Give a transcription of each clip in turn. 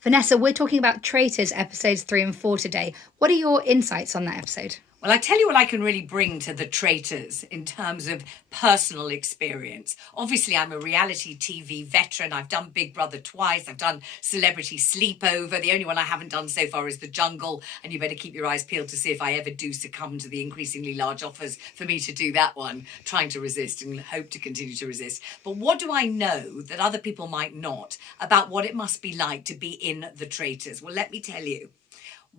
Vanessa, we're talking about Traitors episodes 3 and 4 today. What are your insights on that episode? Well, I tell you what I can really bring to the Traitors in terms of personal experience. Obviously, I'm a reality TV veteran. I've done Big Brother twice. I've done Celebrity Sleepover. The only one I haven't done so far is The Jungle. And you better keep your eyes peeled to see if I ever do succumb to the increasingly large offers for me to do that one. Trying to resist and hope to continue to resist. But what do I know that other people might not about what it must be like to be in the Traitors? Well, let me tell you.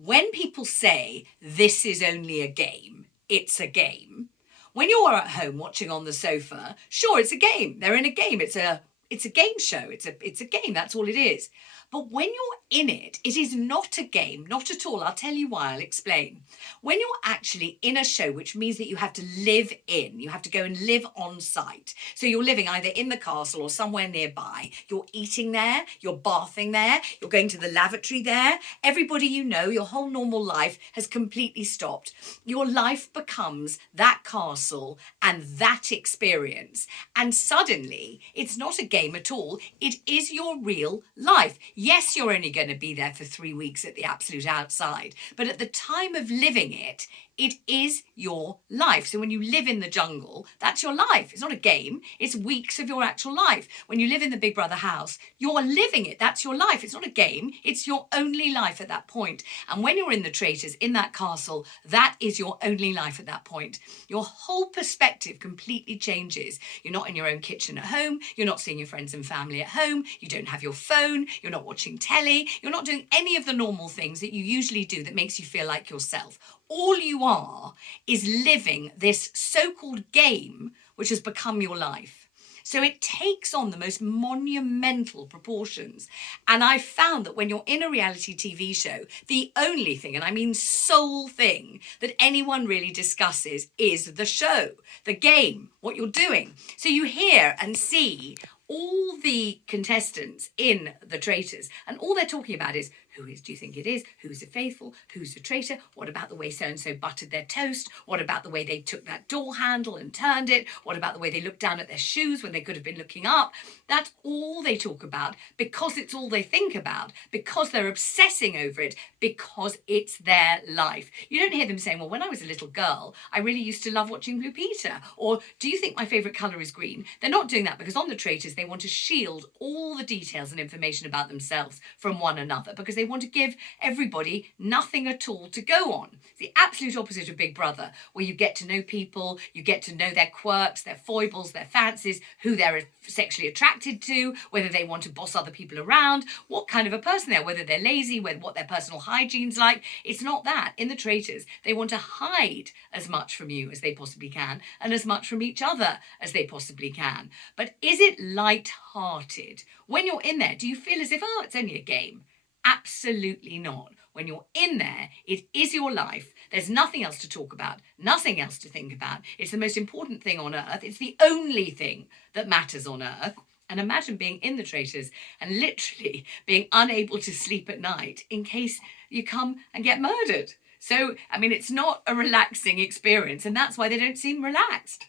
When people say this is only a game, it's a game. When you're at home watching on the sofa, sure, it's a game. They're in a game. It's a game show. It's a game. That's all it is. But when you're in it, it is not a game, not at all. I'll tell you why, I'll explain. When you're actually in a show, which means that you have to live in, you have to go and live on site. So you're living either in the castle or somewhere nearby. You're eating there, you're bathing there, you're going to the lavatory there. Everybody you know, your whole normal life has completely stopped. Your life becomes that castle and that experience. And suddenly, it's not a game at all. It is your real life. Yes, you're only going to be there for 3 weeks at the absolute outside, but at the time of living it, it is your life. So when you live in the jungle, that's your life. It's not a game. It's weeks of your actual life. When you live in the Big Brother house, you're living it. That's your life. It's not a game. It's your only life at that point. And when you're in the Traitors, in that castle, that is your only life at that point. Your whole perspective completely changes. You're not in your own kitchen at home. You're not seeing your friends and family at home. You don't have your phone. You're not watching telly. You're not doing any of the normal things that you usually do that makes you feel like yourself. All you are is living this so-called game which has become your life. So it takes on the most monumental proportions. And I found that when you're in a reality TV show, the only thing, and I mean sole thing, that anyone really discusses is the show, the game, what you're doing. So you hear and see all the contestants in the Traitors, and all they're talking about is, who do you think it is? Who's a faithful? Who's a traitor? What about the way so-and-so buttered their toast? What about the way they took that door handle and turned it? What about the way they looked down at their shoes when they could have been looking up? That's all they talk about because it's all they think about, because they're obsessing over it, because it's their life. You don't hear them saying, well, when I was a little girl, I really used to love watching Blue Peter. Or, do you think my favourite colour is green? They're not doing that because on the Traitors, they want to shield all the details and information about themselves from one another because they want to give everybody nothing at all to go on. It's the absolute opposite of Big Brother, where you get to know people, you get to know their quirks, their foibles, their fancies, who they're sexually attracted to, whether they want to boss other people around, what kind of a person they're, whether they're lazy, what their personal hygiene's like. It's not that. In the Traitors, they want to hide as much from you as they possibly can and as much from each other as they possibly can. But is it light-hearted? When you're in there, do you feel as if, oh, it's only a game? Absolutely not. When you're in there, it is your life. There's nothing else to talk about, nothing else to think about. It's the most important thing on earth. It's the only thing that matters on earth. And imagine being in the Traitors and literally being unable to sleep at night in case you come and get murdered. So, I mean, it's not a relaxing experience, and that's why they don't seem relaxed.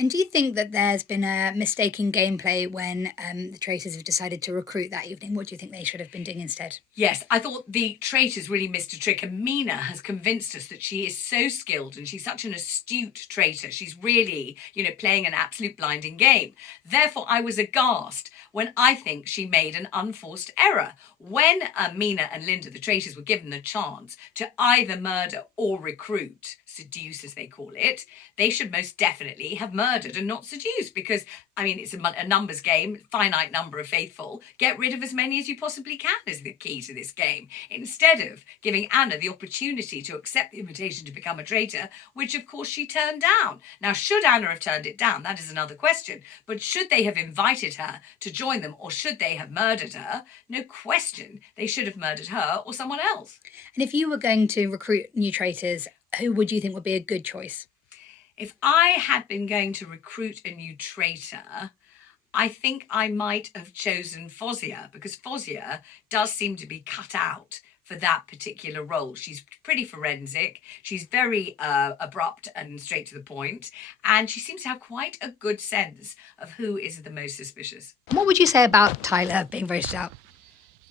And do you think that there's been a mistake in gameplay when the Traitors have decided to recruit that evening? What do you think they should have been doing instead? Yes, I thought the Traitors really missed a trick, and Mina has convinced us that she is so skilled and she's such an astute traitor. She's really, playing an absolute blinding game. Therefore, I was aghast when I think she made an unforced error. When Mina and Linda, the Traitors, were given the chance to either murder or recruit, seduce as they call it, they should most definitely have murdered and not seduced because, it's a numbers game, finite number of faithful. Get rid of as many as you possibly can is the key to this game. Instead of giving Anna the opportunity to accept the invitation to become a traitor, which of course she turned down. Now, should Anna have turned it down? That is another question. But should they have invited her to join them or should they have murdered her? No question. They should have murdered her or someone else. And if you were going to recruit new traitors, who would you think would be a good choice? If I had been going to recruit a new traitor, I think I might have chosen Fozia because Fozia does seem to be cut out for that particular role. She's pretty forensic. She's very abrupt and straight to the point. And she seems to have quite a good sense of who is the most suspicious. What would you say about Tyler being voted out?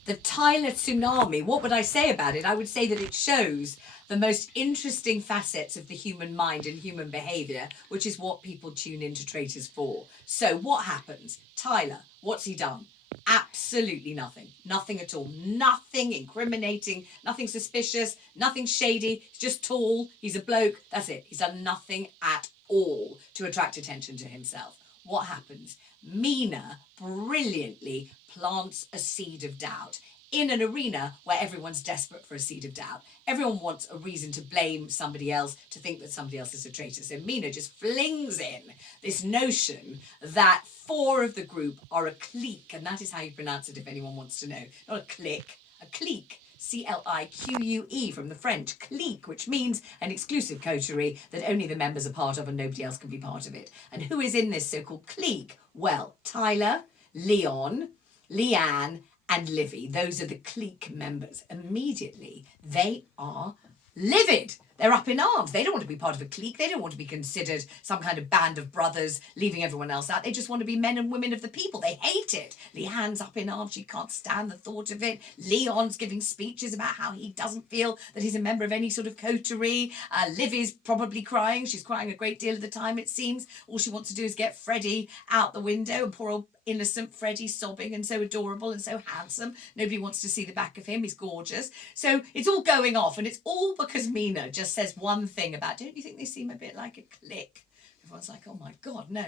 The Tyler tsunami, what would I say about it? I would say that it shows the most interesting facets of the human mind and human behaviour, which is what people tune into Traitors for. So what happens? Tyler, what's he done? Absolutely nothing. Nothing at all. Nothing incriminating, nothing suspicious, nothing shady. He's just tall. He's a bloke. That's it. He's done nothing at all to attract attention to himself. What happens? Mina brilliantly plants a seed of doubt in an arena where everyone's desperate for a seed of doubt. Everyone wants a reason to blame somebody else, to think that somebody else is a traitor. So Mina just flings in this notion that 4 of the group are a clique, and that is how you pronounce it if anyone wants to know. Not a clique, a clique. C-L-I-Q-U-E from the French, clique, which means an exclusive coterie that only the members are part of and nobody else can be part of it. And who is in this so-called clique? Well, Tyler, Leon, Leanne, and Livy. Those are the clique members. Immediately, they are livid. They're up in arms. They don't want to be part of a clique. They don't want to be considered some kind of band of brothers, leaving everyone else out. They just want to be men and women of the people. They hate it. Leanne's up in arms. She can't stand the thought of it. Leon's giving speeches about how he doesn't feel that he's a member of any sort of coterie. Livy's probably crying. She's crying a great deal of the time, it seems. All she wants to do is get Freddie out the window, and poor old innocent Freddie sobbing and so adorable and so handsome. Nobody wants to see the back of him. He's gorgeous. So it's all going off, and it's all because Mina just says one thing about, don't you think they seem a bit like a clique? Everyone's like, oh my God, no.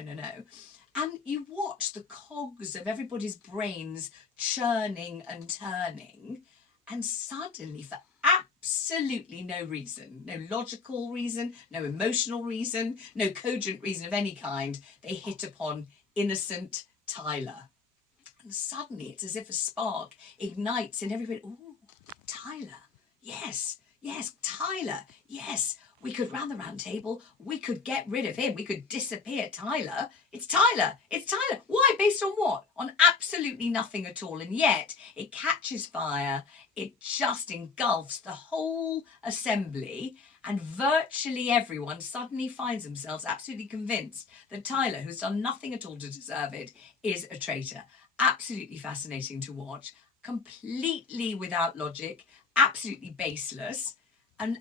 And you watch the cogs of everybody's brains churning and turning, and suddenly, for absolutely no reason, no logical reason, no emotional reason, no cogent reason of any kind, they hit upon innocent Tyler. And suddenly it's as if a spark ignites in everybody. Ooh, Tyler. Yes, Tyler. Yes, we could round the round table. We could get rid of him. We could disappear Tyler. It's Tyler. Why? Based on what? On absolutely nothing at all. And yet it catches fire. It just engulfs the whole assembly. And virtually everyone suddenly finds themselves absolutely convinced that Tyler, who's done nothing at all to deserve it, is a traitor. Absolutely fascinating to watch. Completely without logic. Absolutely baseless. And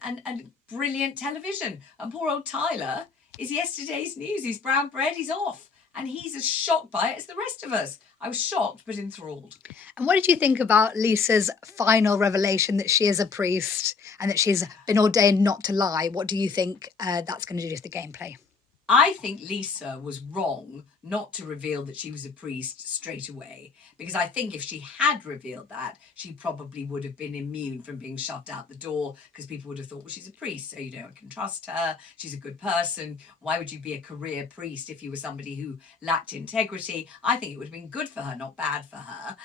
brilliant television. And poor old Tyler is yesterday's news. He's brown bread. He's off. And he's as shocked by it as the rest of us. I was shocked but enthralled. And what did you think about Lisa's final revelation that she is a priest and that she's been ordained not to lie? What do you think that's going to do to the gameplay? I think Lisa was wrong not to reveal that she was a priest straight away, because I think if she had revealed that, she probably would have been immune from being shoved out the door, because people would have thought, well, she's a priest, so I can trust her, she's a good person. Why would you be a career priest if you were somebody who lacked integrity? I think it would have been good for her, not bad for her.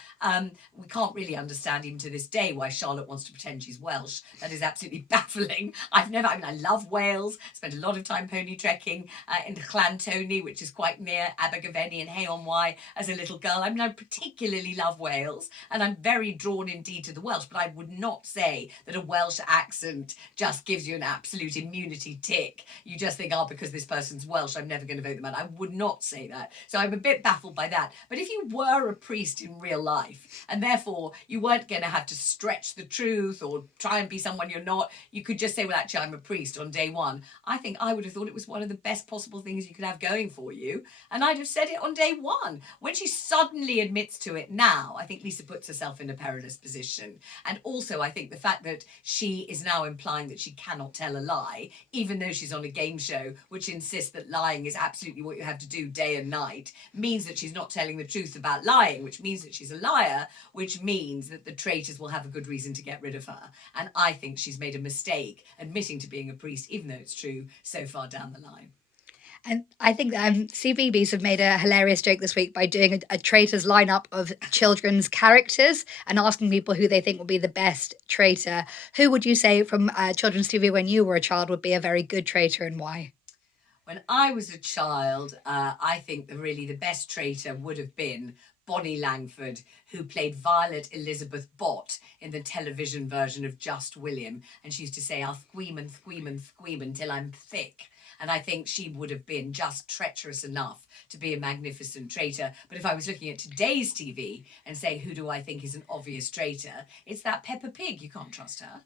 We can't really understand even to this day why Charlotte wants to pretend she's Welsh. That is absolutely baffling. I love Wales, spent a lot of time pony trekking in Llantoni, which is quite near Abergavenny and Hay-on-Wye as a little girl. I particularly love Wales, and I'm very drawn indeed to the Welsh, but I would not say that a Welsh accent just gives you an absolute immunity tick. You just think, because this person's Welsh, I'm never going to vote them out. I would not say that. So I'm a bit baffled by that. But if you were a priest in real life, and therefore you weren't going to have to stretch the truth or try and be someone you're not, you could just say, well, actually, I'm a priest on day one. I think I would have thought it was one of the best possible things you could have going for you, and I'd have said it on day one. When she suddenly admits to it now, I think Lisa puts herself in a perilous position. And also I think the fact that she is now implying that she cannot tell a lie, even though she's on a game show which insists that lying is absolutely what you have to do day and night, means that she's not telling the truth about lying, which means that she's a liar, which means that the traitors will have a good reason to get rid of her. And I think she's made a mistake admitting to being a priest, even though it's true, so far down the line. And I think CBeebies have made a hilarious joke this week by doing a traitors lineup of children's characters and asking people who they think will be the best traitor. Who would you say from children's TV when you were a child would be a very good traitor, and why? When I was a child, I think the best traitor would have been Bonnie Langford, who played Violet Elizabeth Bott in the television version of Just William. And she used to say, I'll squeam and squeam and squeam until I'm thick. And I think she would have been just treacherous enough to be a magnificent traitor. But if I was looking at today's TV and saying, who do I think is an obvious traitor? It's that Peppa Pig. You can't trust her.